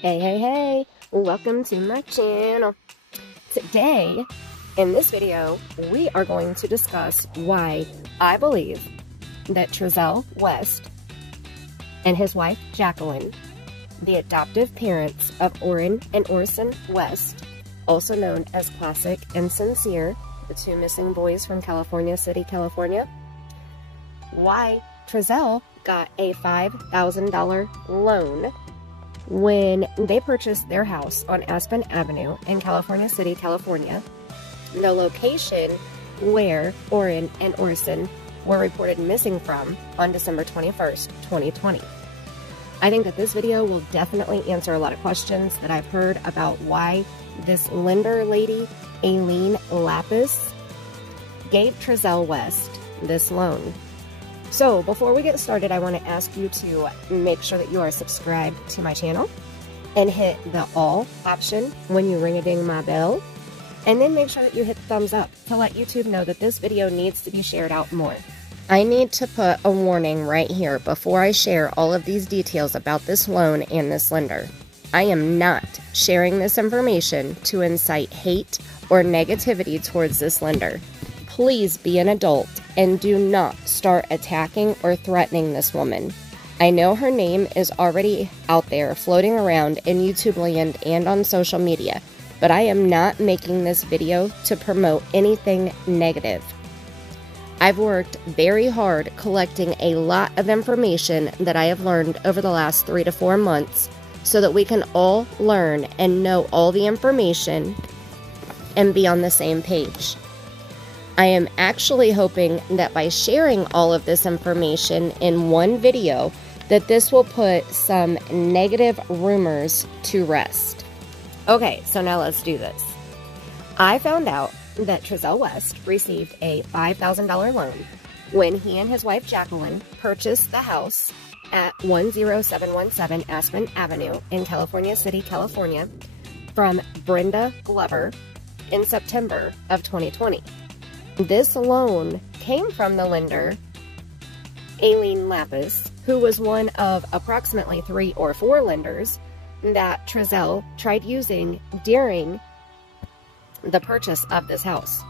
Hey, welcome to my channel. Today, in this video, we are going to discuss why I believe that Trezell West and his wife, Jacqueline, the adoptive parents of ORRIN and Orson West, also known as Classic and Sincere, the two missing boys from California City, California, why Trezell got a $5,000 loan when they purchased their house on Aspen Avenue in California City, California, the location where ORRIN and Orson were reported missing from on December 21st, 2020. I think that this video will definitely answer a lot of questions that I've heard about why this lender lady, Aileen Lapis, gave Trezell West this loan. So before we get started, I want to ask you to make sure that you are subscribed to my channel and hit the all option when you ring-a-ding my bell, and then make sure that you hit the thumbs up to let YouTube know that this video needs to be shared out more. I need to put a warning right here before I share all of these details about this loan and this lender. I am not sharing this information to incite hate or negativity towards this lender. Please be an adult and do not start attacking or threatening this woman. I know her name is already out there floating around in YouTube land and on social media, but I am not making this video to promote anything negative. I've worked very hard collecting a lot of information that I have learned over the last 3 to 4 months so that we can all learn and know all the information and be on the same page. I am actually hoping that by sharing all of this information in one video, that this will put some negative rumors to rest. Okay, so now let's do this. I found out that Trezell West received a $5,000 loan when he and his wife Jacqueline purchased the house at 10717 Aspen Avenue in California City, California from Brenda Glover in September of 2020. This loan came from the lender, Aileen Lapis, who was one of approximately 3 or 4 lenders that Trezell tried using during the purchase of this house.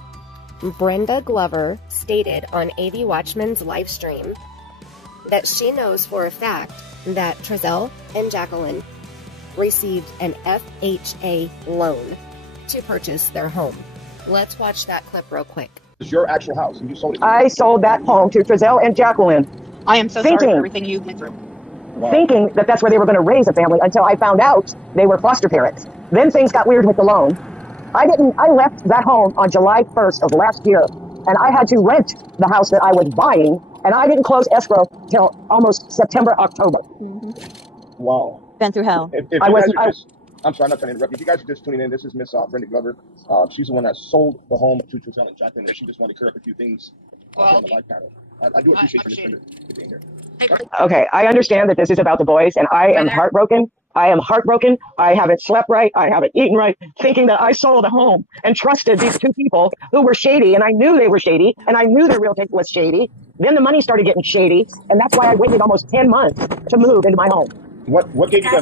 Brenda Glover stated on AV Watchmen's live stream that she knows for a fact that Trezell and Jacqueline received an FHA loan to purchase their home. Let's watch that clip real quick. It's your actual house, and you sold it. I sold that home to Trezell and Jacqueline. I am so sorry for everything you went through. Wow. Thinking that that's where they were going to raise a family until I found out they were foster parents. Then things got weird with the loan. I left that home on July 1st of last year, and I had to rent the house that I was buying, and I didn't close escrow till almost September, October. Mm-hmm. Wow. Been through hell. I'm sorry, I'm not trying to interrupt. If you guys are just tuning in, this is Miss Brenda Glover. She's the one that sold the home to Trezell and Jacqueline, and she just wanted to correct a few things on the live panel. I do appreciate you for being here. Okay, I understand that this is about the boys, and I am heartbroken. I am heartbroken. I haven't slept right. I haven't eaten right, thinking that I sold a home and trusted these 2 people who were shady, and I knew they were shady, and I knew their real estate was shady. Then the money started getting shady, and that's why I waited almost 10 months to move into my home. What gave you the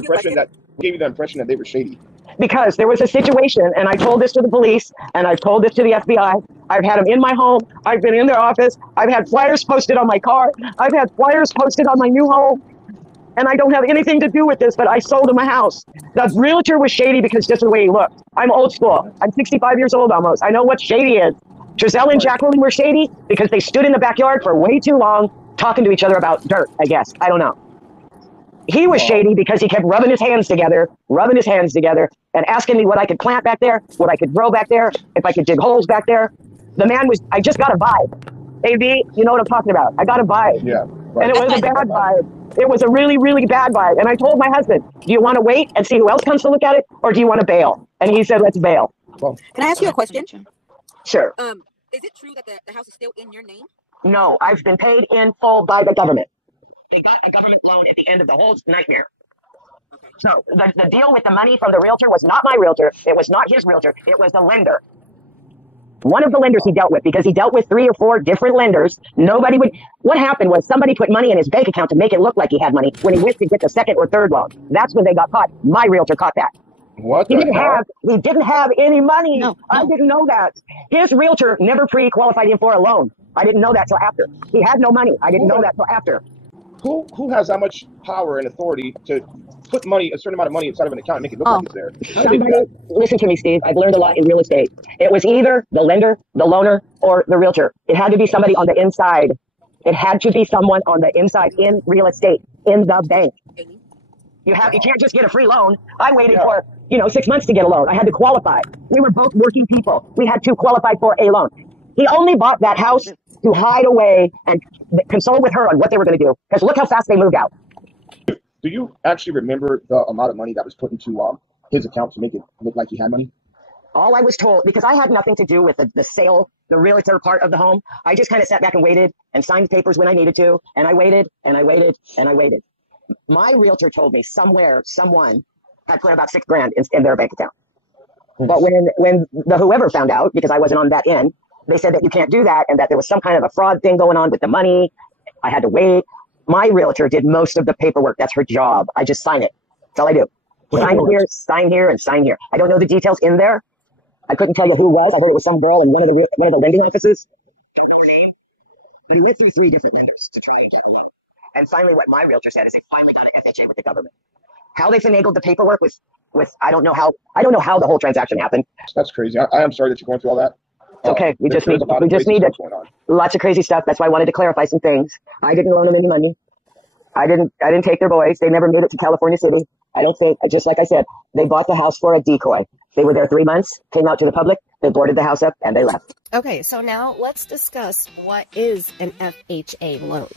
impression that they were shady? Because there was a situation, and I told this to the police, and I've told this to the FBI. I've had them in my home. I've been in their office. I've had flyers posted on my car. I've had flyers posted on my new home. And I don't have anything to do with this, but I sold him a house. The realtor was shady because just the way he looked. I'm old school. I'm 65 years old almost. I know what shady is. Trezell and Jacqueline were shady because they stood in the backyard for way too long talking to each other about dirt, I guess. I don't know. He was shady because he kept rubbing his hands together, and asking me what I could plant back there, what I could grow back there, if I could dig holes back there. The man was, I just got a vibe. AV, you know what I'm talking about. I got a vibe. Yeah. Right. And it was a bad vibe. It was a really, really bad vibe. And I told my husband, do you want to wait and see who else comes to look at it, or do you want to bail? And he said, let's bail. Well, can I ask you a question? Sure. Is it true that the house is still in your name? No, I've been paid in full by the government. They got a government loan at the end of the whole nightmare. Okay. So the deal with the money from the realtor was not my realtor. It was not his realtor. It was the lender. one of the lenders he dealt with, because he dealt with 3 or 4 different lenders. Nobody would, what happened was somebody put money in his bank account to make it look like he had money when he went to get the 2nd or 3rd loan. That's when they got caught. My realtor caught that. What He the didn't hell? have any money. No. I didn't know that. His realtor never pre-qualified him for a loan. I didn't know that till after. He had no money. I didn't know that till after. Who has that much power and authority to put money, a certain amount of money inside of an account and make it look like it's there? Somebody, listen to me, Steve. I've learned a lot in real estate. It was either the lender, the loaner, or the realtor. It had to be somebody on the inside. It had to be someone on the inside in real estate, in the bank. You can't just get a free loan. I waited for 6 months to get a loan. I had to qualify. We were both working people. We had to qualify for a loan. He only bought that house to hide away and consult with her on what they were going to do. Because look how fast they moved out. Do you actually remember the amount of money that was put into his account to make it look like he had money? All I was told, because I had nothing to do with the sale, the realtor part of the home, I just kind of sat back and waited and signed papers when I needed to. And I waited and I waited and I waited. My realtor told me someone had put about $6,000 in their bank account. But when the whoever found out, because I wasn't on that end, they said that you can't do that and that there was some kind of a fraud thing going on with the money. I had to wait. My realtor did most of the paperwork. That's her job. I just sign it. That's all I do. Sign here, and sign here. I don't know the details in there. I couldn't tell you who it was. I heard it was some girl in one of the lending offices. Don't know her name. But he went through 3 different lenders to try and get a loan. And finally, what my realtor said is they finally got an FHA with the government. How they finagled the paperwork with I don't know how the whole transaction happened. That's crazy. I am sorry that you're going through all that. Okay, we just need lots of crazy stuff. That's why I wanted to clarify some things. I didn't loan them any money. I didn't take their boys. They never made it to California City. I don't think, just like I said, they bought the house for a decoy. They were there 3 months, came out to the public, they boarded the house up, and they left. Okay, so now let's discuss what is an FHA loan.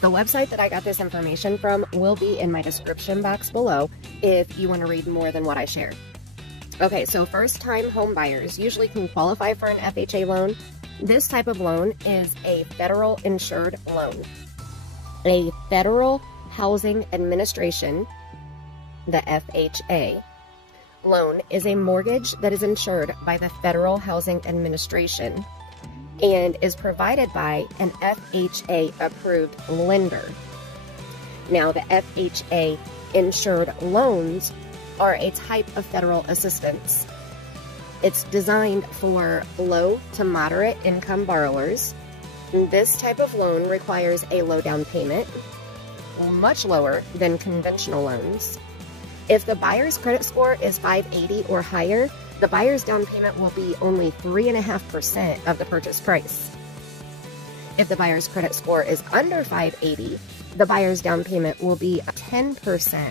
The website that I got this information from will be in my description box below if you want to read more than what I shared. Okay, so first-time home buyers usually can qualify for an FHA loan. This type of loan is a federal insured loan. A Federal Housing Administration, the FHA, loan is a mortgage that is insured by the Federal Housing Administration and is provided by an FHA-approved lender. Now, the FHA insured loans are a type of federal assistance. It's designed for low to moderate income borrowers. This type of loan requires a low down payment, much lower than conventional loans. If the buyer's credit score is 580 or higher, the buyer's down payment will be only 3.5% of the purchase price. If the buyer's credit score is under 580, the buyer's down payment will be 10%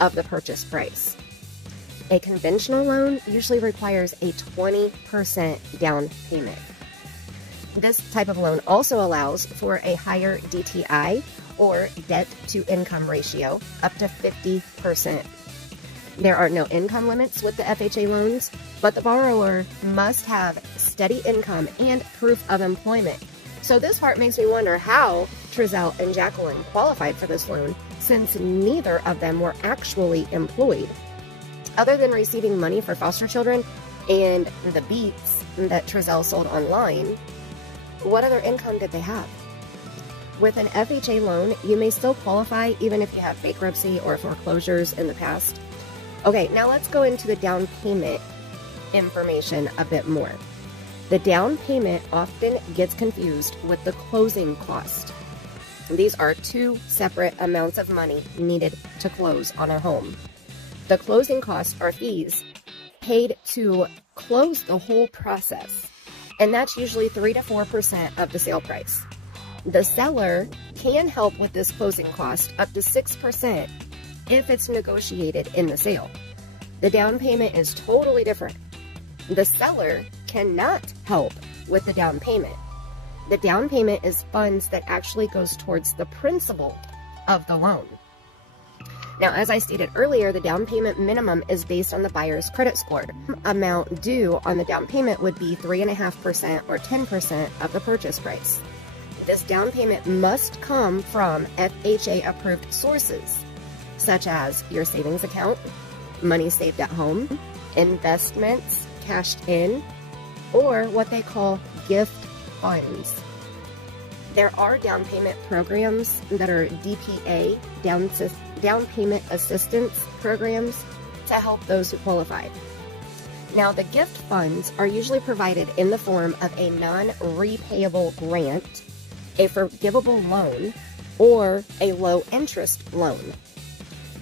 of the purchase price. A conventional loan usually requires a 20% down payment. This type of loan also allows for a higher DTI, or debt to income ratio, up to 50%. There are no income limits with the FHA loans, but the borrower must have steady income and proof of employment. So this part makes me wonder how Trezell and Jacqueline qualified for this loan, since neither of them were actually employed. Other than receiving money for foster children and the beats that Trezell sold online, what other income did they have? With an FHA loan, you may still qualify even if you have bankruptcy or foreclosures in the past. Okay, now let's go into the down payment information a bit more. The down payment often gets confused with the closing cost. These are 2 separate amounts of money needed to close on a home. The closing costs are fees paid to close the whole process, and that's usually 3 to 4% of the sale price. The seller can help with this closing cost up to 6% if it's negotiated in the sale. The down payment is totally different. The seller cannot help with the down payment. The down payment is funds that actually goes towards the principal of the loan. Now, as I stated earlier, the down payment minimum is based on the buyer's credit score. Amount due on the down payment would be 3.5% or 10% of the purchase price. This down payment must come from FHA-approved sources, such as your savings account, money saved at home, investments cashed in, or what they call gift funds. There are down payment programs that are DPA, down payment assistance programs, to help those who qualify. Now, the gift funds are usually provided in the form of a non-repayable grant, a forgivable loan, or a low-interest loan.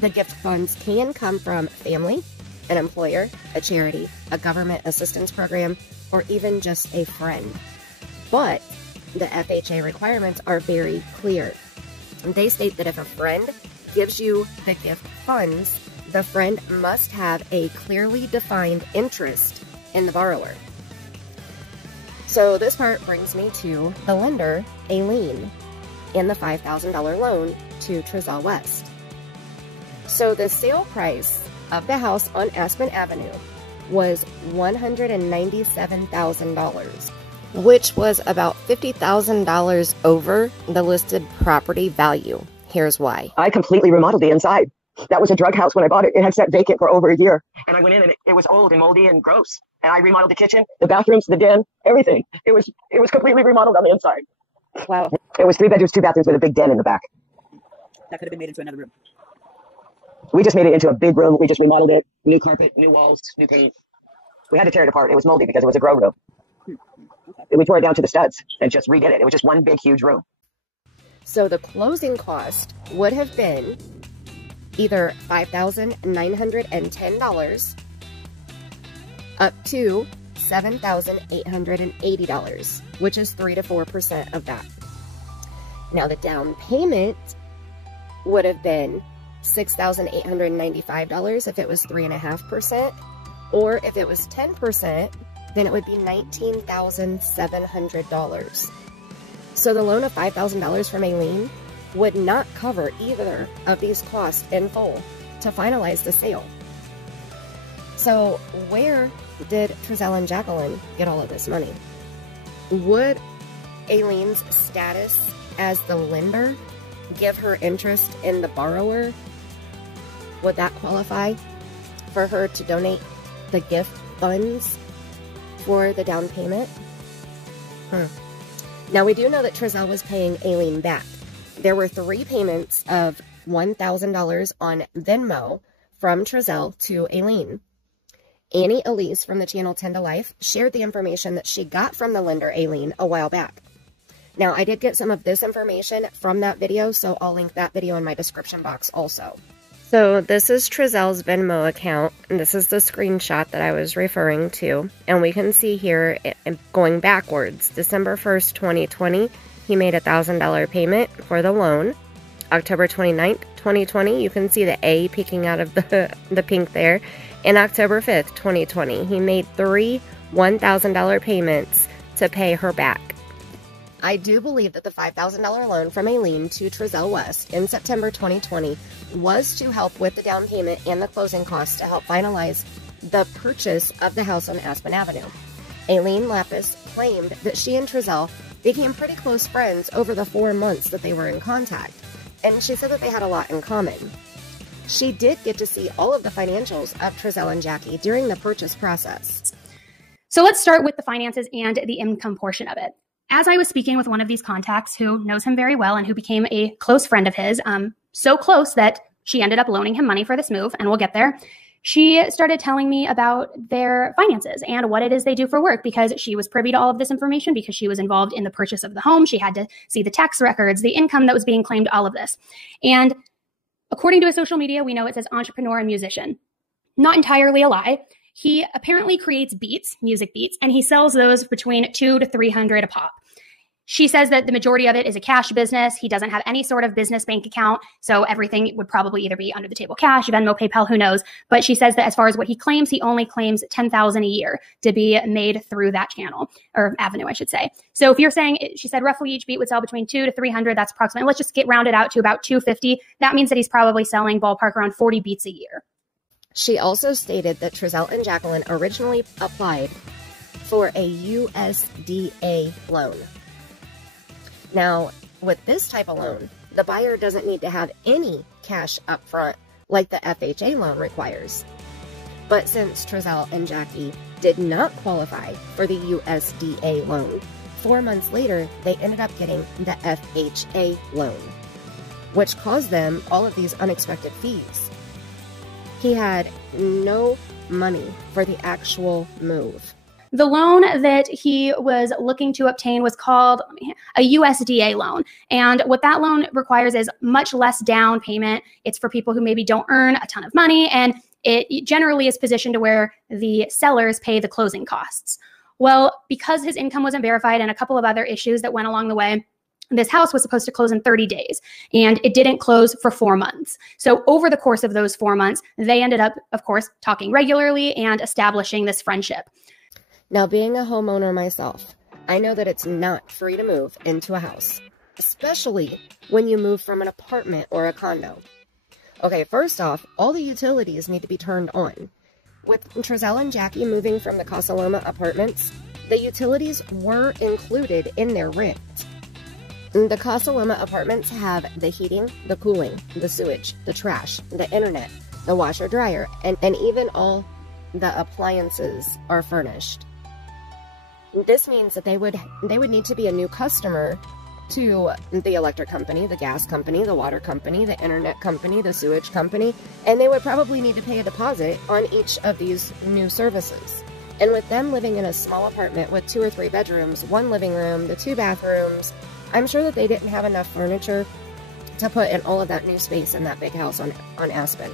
The gift funds can come from family, an employer, a charity, a government assistance program, or even just a friend. But the FHA requirements are very clear. They state that if a friend gives you the gift funds, the friend must have a clearly defined interest in the borrower. So this part brings me to the lender, Aileen, and the $5,000 loan to Trezell West. So the sale price of the house on Aspen Avenue was $197,000, which was about $50,000 over the listed property value. Here's why. I completely remodeled the inside. That was a drug house when I bought it. It had sat vacant for over a year. And I went in and it was old and moldy and gross. And I remodeled the kitchen, the bathrooms, the den, everything. It was completely remodeled on the inside. Wow. It was 3 bedrooms, 2 bathrooms with a big den in the back. That could have been made into another room. We just made it into a big room. We just remodeled it. New carpet, new walls, new paint. We had to tear it apart. It was moldy because it was a grow room. Okay. We tore it down to the studs and just redid it. It was just one big, huge room. So the closing cost would have been either $5,910 up to $7,880, which is 3 to 4% of that. Now the down payment would have been $6,895 if it was 3.5%, or if it was 10%, then it would be $19,700. So the loan of $5,000 from Aileen would not cover either of these costs in full to finalize the sale. So where did Trezell and Jacqueline get all of this money? Would Aileen's status as the lender give her interest in the borrower? Would that qualify for her to donate the gift funds for the down payment? Now, we do know that Trezell was paying Aileen back. There were 3 payments of $1,000 on Venmo from Trezell to Aileen. Annie Elise from the channel 10 to Life shared the information that she got from the lender, Aileen, a while back. Now, I did get some of this information from that video, so I'll link that video in my description box also. So this is Trezell's Venmo account, and this is the screenshot that I was referring to. And we can see here, going backwards, December 1st, 2020, he made a $1,000 payment for the loan. October 29th, 2020, you can see the A peeking out of the pink there. And October 5th, 2020, he made 3 $1,000 payments to pay her back. I do believe that the $5,000 loan from Aileen to Trezell West in September 2020 was to help with the down payment and the closing costs to help finalize the purchase of the house on Aspen Avenue. Aileen Lapis claimed that she and Trezell became pretty close friends over the 4 months that they were in contact, and she said that they had a lot in common. She did get to see all of the financials of Trezell and Jackie during the purchase process. So let's start with the finances and the income portion of it. As I was speaking with one of these contacts who knows him very well and who became a close friend of his, so close that she ended up loaning him money for this move, and we'll get there, she started telling me about their finances and what it is they do for work, because she was privy to all of this information because she was involved in the purchase of the home. She had to see the tax records, the income that was being claimed, all of this. And according to his social media, we know it says entrepreneur and musician. Not entirely a lie. He apparently creates beats, music beats, and he sells those between $200 to $300 a pop. She says that the majority of it is a cash business. He doesn't have any sort of business bank account, so everything would probably either be under the table cash, Venmo, PayPal, who knows. But she says that as far as what he claims, he only claims $10,000 a year to be made through that channel, or avenue, I should say. So if you're saying, she said roughly each beat would sell between $200 to $300, that's approximately, let's just get rounded out to about $250. That means that he's probably selling ballpark around 40 beats a year. She also stated that Trezell and Jacqueline originally applied for a USDA loan. Now, with this type of loan, the buyer doesn't need to have any cash up front like the FHA loan requires. But since Trezell and Jackie did not qualify for the USDA loan. 4 months later, they ended up getting the FHA loan, which caused them all of these unexpected fees. He had no money for the actual move. The loan that he was looking to obtain was called a USDA loan. And what that loan requires is much less down payment. It's for people who maybe don't earn a ton of money, and it generally is positioned to where the sellers pay the closing costs. Well, because his income wasn't verified and a couple of other issues that went along the way, this house was supposed to close in 30 days, and it didn't close for 4 months. So over the course of those 4 months, they ended up, of course, talking regularly and establishing this friendship. Now, being a homeowner myself, I know that it's not free to move into a house, especially when you move from an apartment or a condo. Okay, first off, all the utilities need to be turned on. With Trezell and Jackie moving from the Casa Loma apartments, the utilities were included in their rent. The Casa Loma apartments have the heating, the cooling, the sewage, the trash, the internet, the washer dryer, and even all the appliances are furnished. This means that they would need to be a new customer to the electric company, the gas company, the water company, the internet company, the sewage company, and they would probably need to pay a deposit on each of these new services. And with them living in a small apartment with 2 or 3 bedrooms, 1 living room, the 2 bathrooms, I'm sure that they didn't have enough furniture to put in all of that new space in that big house on Aspen.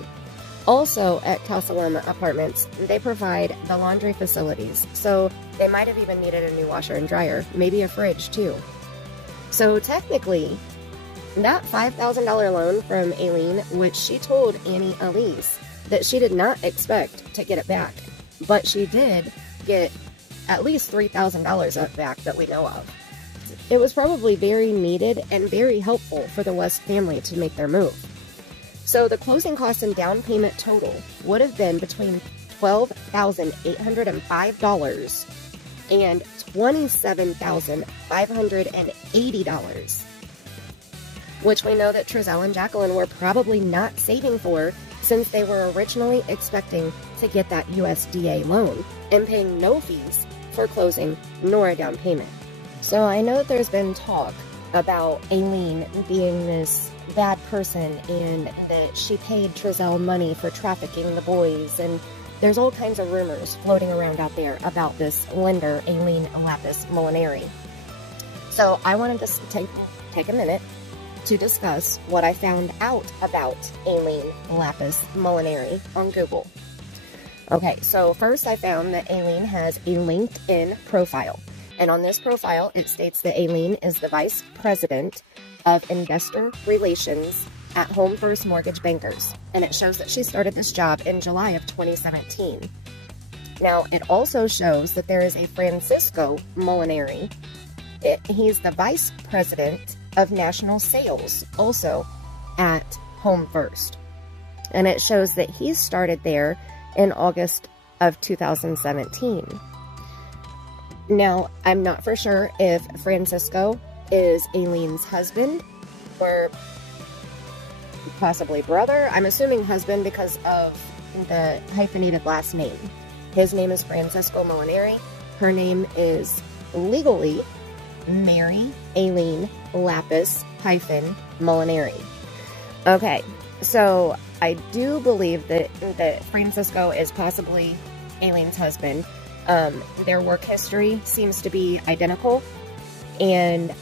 Also, at Casa Loma Apartments, they provide the laundry facilities, so they might have even needed a new washer and dryer, maybe a fridge too. So technically, that $5,000 loan from Aileen, which she told Annie Elise that she did not expect to get it back, but she did get at least $3,000 of it back that we know of. It was probably very needed and very helpful for the West family to make their move. So the closing costs and down payment total would have been between $12,805 and $27,580, which we know that Trezell and Jacqueline were probably not saving for, since they were originally expecting to get that USDA loan and paying no fees for closing nor a down payment. So I know that there's been talk about Aileen being this bad person and that she paid Trezell money for trafficking the boys, and there's all kinds of rumors floating around out there about this lender, Aileen Lapis Molinari. So I wanted to take a minute to discuss what I found out about Aileen Lapis Molinari on Google. Okay, so first I found that Aileen has a LinkedIn profile. And on this profile, it states that Aileen is the Vice President of Investor Relations at Home First Mortgage Bankers. And it shows that she started this job in July of 2017. Now, it also shows that there is a Francisco Molinari. He's the Vice President of National Sales, also at Home First. And it shows that he started there in August of 2017. Now, I'm not for sure if Francisco is Aileen's husband or possibly brother. I'm assuming husband because of the hyphenated last name. His name is Francisco Molinari. Her name is legally Mary Aileen Lapis Molinari. Okay, so I do believe that Francisco is possibly Aileen's husband. Their work history seems to be identical, and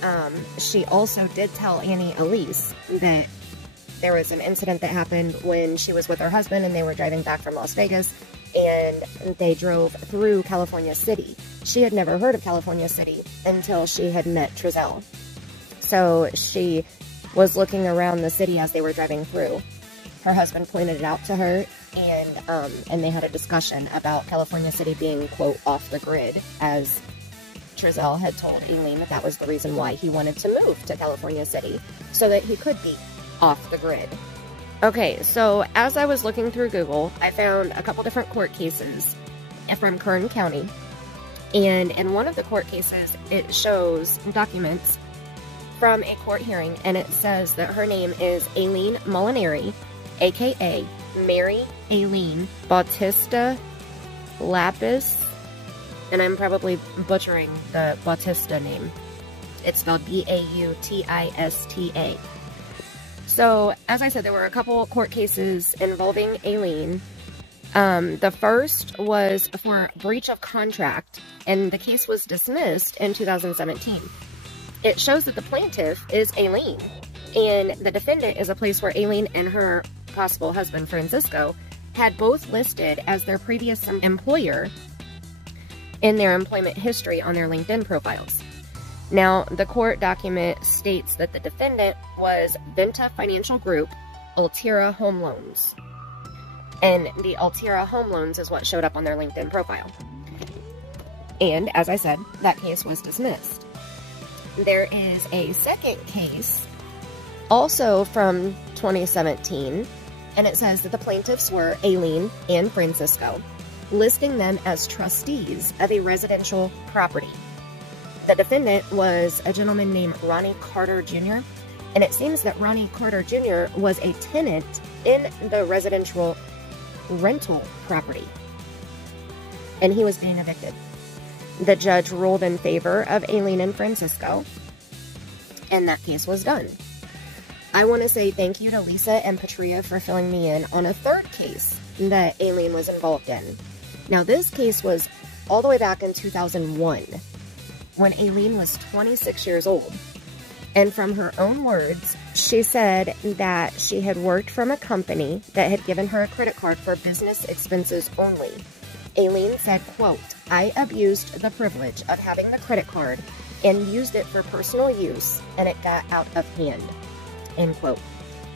she also did tell Annie Elise that there was an incident that happened when she was with her husband and they were driving back from Las Vegas, and they drove through California City. She had never heard of California City until she had met Trezell. So she was looking around the city as they were driving through. Her husband pointed it out to her, and they had a discussion about California City being, quote, off the grid, as Trezell had told Aileen that was the reason why he wanted to move to California City, so that he could be off the grid. Okay, so as I was looking through Google, I found a couple different court cases from Kern County, and in one of the court cases, it shows documents from a court hearing, and it says that her name is Aileen Molinari, aka Mary Aileen Bautista Lapis and I'm probably butchering the Bautista name. It's spelled Bautista. So, as I said, there were a couple court cases involving Aileen. The first was for breach of contract, and the case was dismissed in 2017. It shows that the plaintiff is Aileen, and the defendant is a place where Aileen and her possible husband, Francisco, had both listed as their previous employer in their employment history on their LinkedIn profiles. Now, the court document states that the defendant was Venta Financial Group, Altera Home Loans. And the Altera Home Loans is what showed up on their LinkedIn profile. And, as I said, that case was dismissed. There is a second case, also from 2017, and it says that the plaintiffs were Aileen and Francisco, listing them as trustees of a residential property. The defendant was a gentleman named Ronnie Carter Jr., and it seems that Ronnie Carter Jr. was a tenant in the residential rental property, and he was being evicted. The judge ruled in favor of Aileen and Francisco, and that case was done. I want to say thank you to Lisa and Patria for filling me in on a third case that Aileen was involved in. Now, this case was all the way back in 2001, when Aileen was 26 years old. And from her own words, she said that she had worked from a company that had given her a credit card for business expenses only. Aileen said, quote, "I abused the privilege of having the credit card and used it for personal use, and it got out of hand," end quote.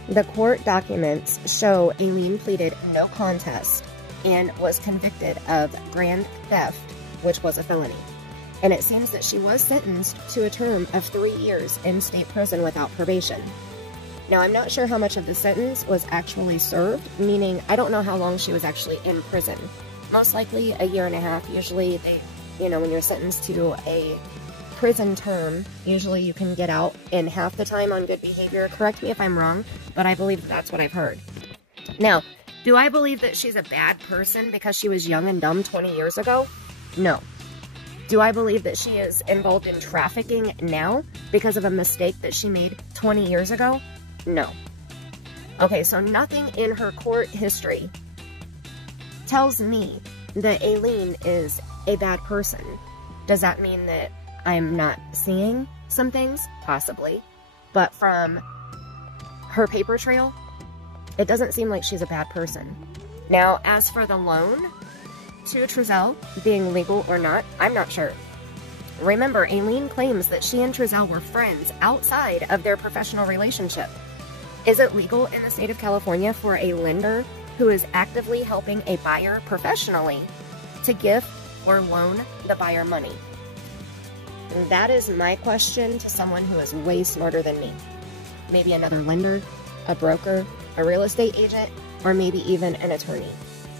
The court documents show Aileen pleaded no contest and was convicted of grand theft, which was a felony. And it seems that she was sentenced to a term of 3 years in state prison without probation. Now, I'm not sure how much of the sentence was actually served, meaning I don't know how long she was actually in prison. Most likely a year and a half. Usually they, when you're sentenced to a prison term, usually you can get out in half the time on good behavior. Correct me if I'm wrong, but I believe that's what I've heard. Now, do I believe that she's a bad person because she was young and dumb 20 years ago? No. Do I believe that she is involved in trafficking now because of a mistake that she made 20 years ago? No. Okay, so nothing in her court history tells me that Aileen is a bad person. Does that mean that I'm not seeing some things? Possibly. But from her paper trail, it doesn't seem like she's a bad person. Now, as for the loan to Trezell being legal or not, I'm not sure. Remember, Aileen claims that she and Trezell were friends outside of their professional relationship. Is it legal in the state of California for a lender who is actively helping a buyer professionally to gift or loan the buyer money? And that is my question to someone who is way smarter than me. Maybe another lender, a broker, a real estate agent, or maybe even an attorney.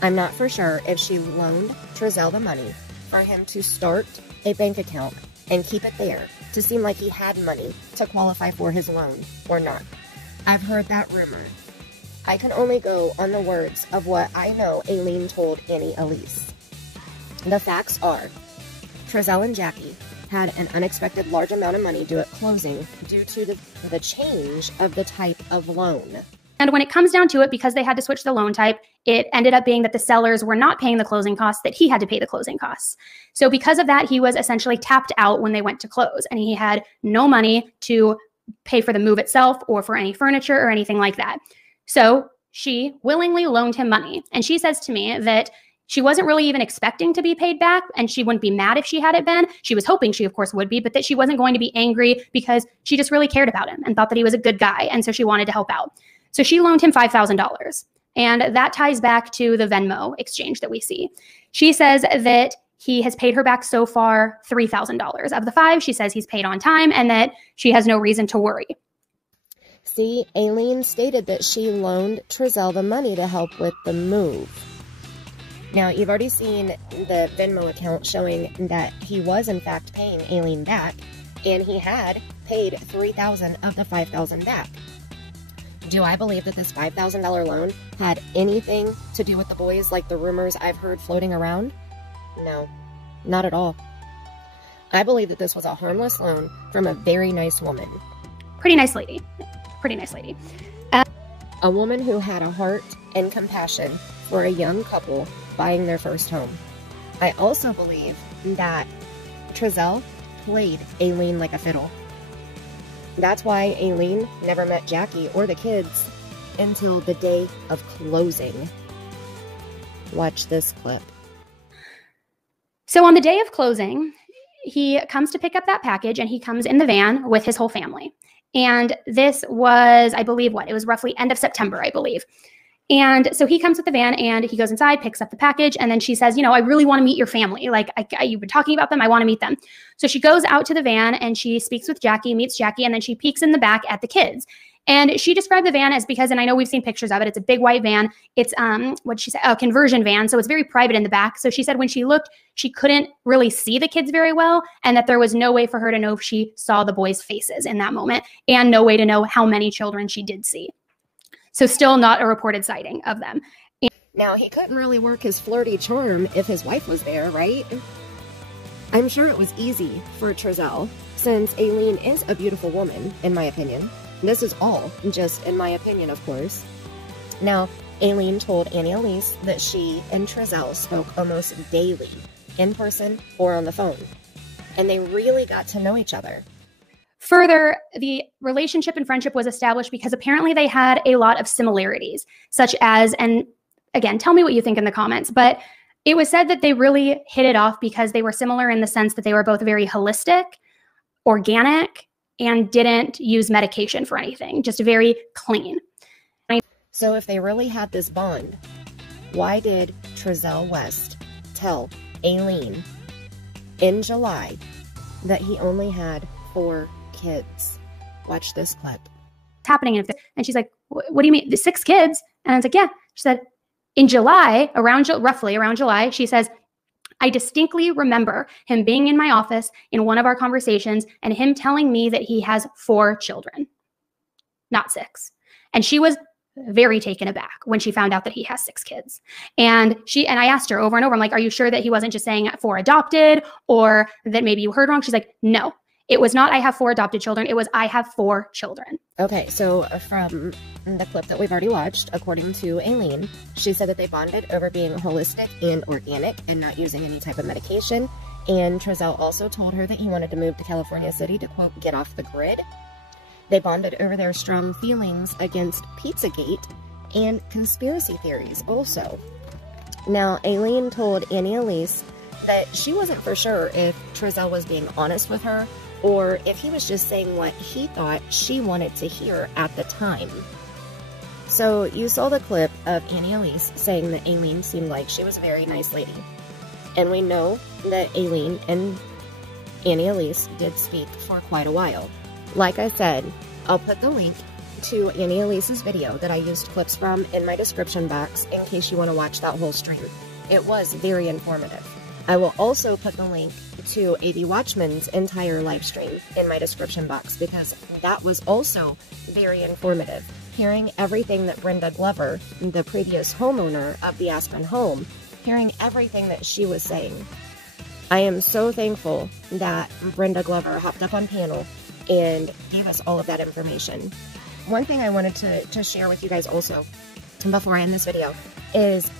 I'm not for sure if she loaned Trezell the money for him to start a bank account and keep it there to seem like he had money to qualify for his loan or not. I've heard that rumor. I can only go on the words of what I know Aileen told Annie Elise. The facts are, Trezell and Jackie had an unexpected large amount of money due at closing due to the change of the type of loan. And when it comes down to it, because they had to switch the loan type, it ended up being that the sellers were not paying the closing costs, that he had to pay the closing costs. So because of that, he was essentially tapped out when they went to close, and he had no money to pay for the move itself or for any furniture or anything like that. So she willingly loaned him money. And she says to me that she wasn't really even expecting to be paid back, and she wouldn't be mad if she had it been. She was hoping she, of course, would be, but that she wasn't going to be angry because she just really cared about him and thought that he was a good guy, and so she wanted to help out. So she loaned him $5,000, and that ties back to the Venmo exchange that we see. She says that he has paid her back so far $3,000. Of the $5,000, she says he's paid on time and that she has no reason to worry. See, Aileen stated that she loaned Trezell the money to help with the move. Now, you've already seen the Venmo account showing that he was, in fact, paying Aileen back, and he had paid $3,000 of the $5,000 back. Do I believe that this $5,000 loan had anything to do with the boys, like the rumors I've heard floating around? No. Not at all. I believe that this was a harmless loan from a very nice woman. Pretty nice lady. Pretty nice lady. A woman who had a heart and compassion for a young couple buying their first home. I also believe that Trezell played Aileen like a fiddle. That's why Aileen never met Jackie or the kids until the day of closing. Watch this clip. So on the day of closing, he comes to pick up that package, and he comes in the van with his whole family. And this was, I believe, it was roughly end of September, I believe. And so he comes with the van, and he goes inside, picks up the package, and then she says, I really want to meet your family. Like, you've been talking about them. I want to meet them. So she goes out to the van, and she speaks with Jackie, meets Jackie, and then she peeks in the back at the kids. And she described the van as, because, and I know we've seen pictures of it, it's a big white van. It's, what'd she say? A conversion van. So it's very private in the back. So she said when she looked, she couldn't really see the kids very well, and that there was no way for her to know if she saw the boys' faces in that moment, and no way to know how many children she did see. So still not a reported sighting of them. Now, he couldn't really work his flirty charm if his wife was there, right? I'm sure it was easy for Trezell, since Aileen is a beautiful woman, in my opinion. This is all just in my opinion, of course. Now, Aileen told Annie Elise that she and Trezell spoke almost daily, in person or on the phone, and they really got to know each other. Further, the relationship and friendship was established because apparently they had a lot of similarities, such as, and again, tell me what you think in the comments, but it was said that they really hit it off because they were similar in the sense that they were both very holistic, organic, and didn't use medication for anything, just very clean. So if they really had this bond, why did Trezell West tell Aileen in July that he only had 4 kids? Watch this clip. It's happening. And she's like, what do you mean? The 6 kids? And I was like, yeah. She said, in July, roughly around July, she says, I distinctly remember him being in my office in one of our conversations and him telling me that he has 4 children, not 6. And she was very taken aback when she found out that he has 6 kids. And I asked her over and over, I'm like, are you sure that he wasn't just saying 4 adopted, or that maybe you heard wrong? She's like, no, it was not I have 4 adopted children. It was I have 4 children. Okay, so from the clip that we've already watched, according to Aileen, she said that they bonded over being holistic and organic and not using any type of medication. And Trezell also told her that he wanted to move to California City to, quote, get off the grid. They bonded over their strong feelings against Pizzagate and conspiracy theories also. Now, Aileen told Annie Elise that she wasn't for sure if Trezell was being honest with her or if he was just saying what he thought she wanted to hear at the time. So you saw the clip of Annie Elise saying that Aileen seemed like she was a very nice lady. And we know that Aileen and Annie Elise did speak for quite a while. Like I said, I'll put the link to Annie Elise's video that I used clips from in my description box in case you want to watch that whole stream. It was very informative. I will also put the link to AV Watchmen's entire live stream in my description box because that was also very informative. Hearing everything that Brenda Glover, the previous homeowner of the Aspen home, hearing everything that she was saying. I am so thankful that Brenda Glover hopped up on panel and gave us all of that information. One thing I wanted to share with you guys also before I end this video is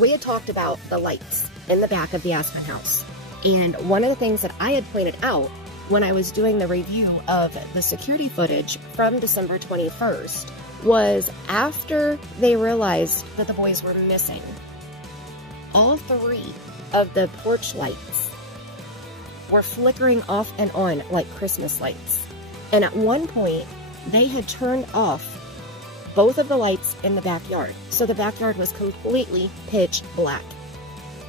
we had talked about the lights in the back of the Aspen house. And one of the things that I had pointed out when I was doing the review of the security footage from December 21st was after they realized that the boys were missing, all 3 of the porch lights were flickering off and on like Christmas lights. And at one point, they had turned off both of the lights in the backyard. So the backyard was completely pitch black.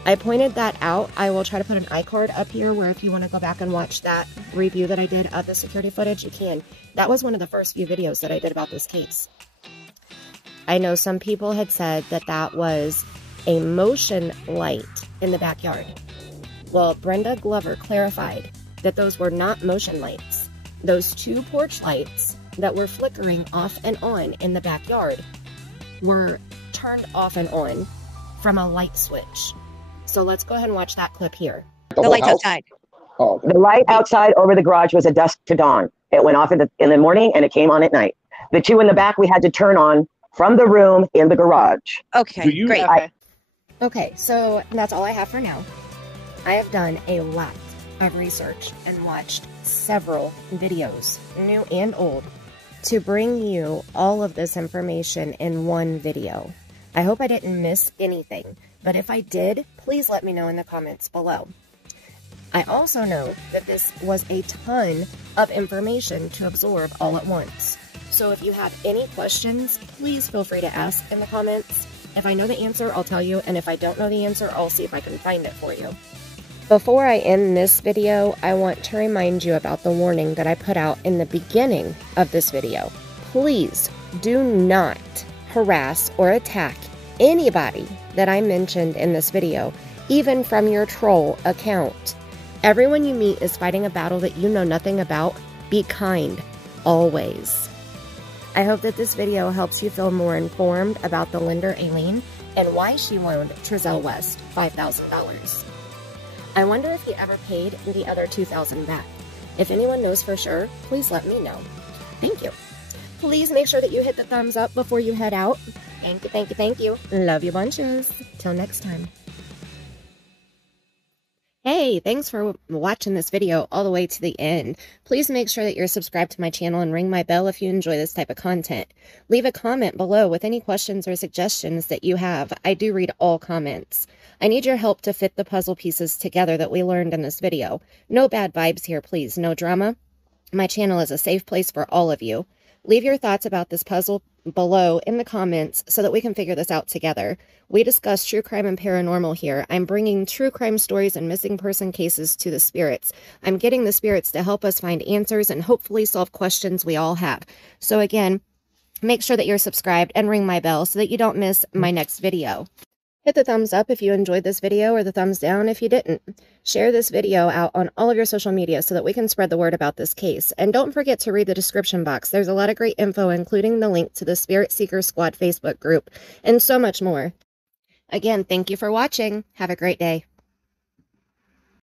I pointed that out. I will try to put an iCard up here where if you want to go back and watch that review that I did of the security footage, you can. That was one of the first few videos that I did about this case. I know some people had said that that was a motion light in the backyard. Well, Brenda Glover clarified that those were not motion lights. Those 2 porch lights that were flickering off and on in the backyard were turned off and on from a light switch. So let's go ahead and watch that clip here. The The whole lights house? outside. Oh, okay. The light outside over the garage was a dusk to dawn. It went off in the morning and it came on at night. The two in the back we had to turn on from the room in the garage. Okay, Do you- great. Okay. Okay, so that's all I have for now. I have done a lot of research and watched several videos, new and old, to bring you all of this information in one video. I hope I didn't miss anything, but if I did, please let me know in the comments below. I also know that this was a ton of information to absorb all at once. So if you have any questions, please feel free to ask in the comments. If I know the answer, I'll tell you, and if I don't know the answer, I'll see if I can find it for you. Before I end this video, I want to remind you about the warning that I put out in the beginning of this video. Please do not harass or attack anybody that I mentioned in this video, even from your troll account. Everyone you meet is fighting a battle that you know nothing about. Be kind, always. I hope that this video helps you feel more informed about the lender Aileen and why she loaned Trezell West $5,000. I wonder if he ever paid the other $2,000 back. If anyone knows for sure, please let me know. Thank you. Please make sure that you hit the thumbs up before you head out. Thank you, thank you, thank you. Love you bunches. Till next time. Hey, thanks for watching this video all the way to the end. Please make sure that you're subscribed to my channel and ring my bell if you enjoy this type of content. Leave a comment below with any questions or suggestions that you have. I do read all comments. I need your help to fit the puzzle pieces together that we learned in this video. No bad vibes here, please. No drama. My channel is a safe place for all of you. Leave your thoughts about this puzzle below in the comments so that we can figure this out together. We discuss true crime and paranormal here. I'm bringing true crime stories and missing person cases to the spirits. I'm getting the spirits to help us find answers and hopefully solve questions we all have. So again, make sure that you're subscribed and ring my bell so that you don't miss my next video. Hit the thumbs up if you enjoyed this video or the thumbs down if you didn't. Share this video out on all of your social media so that we can spread the word about this case. And don't forget to read the description box. There's a lot of great info, including the link to the Spirit Seeker Squad Facebook group and so much more. Again, thank you for watching. Have a great day.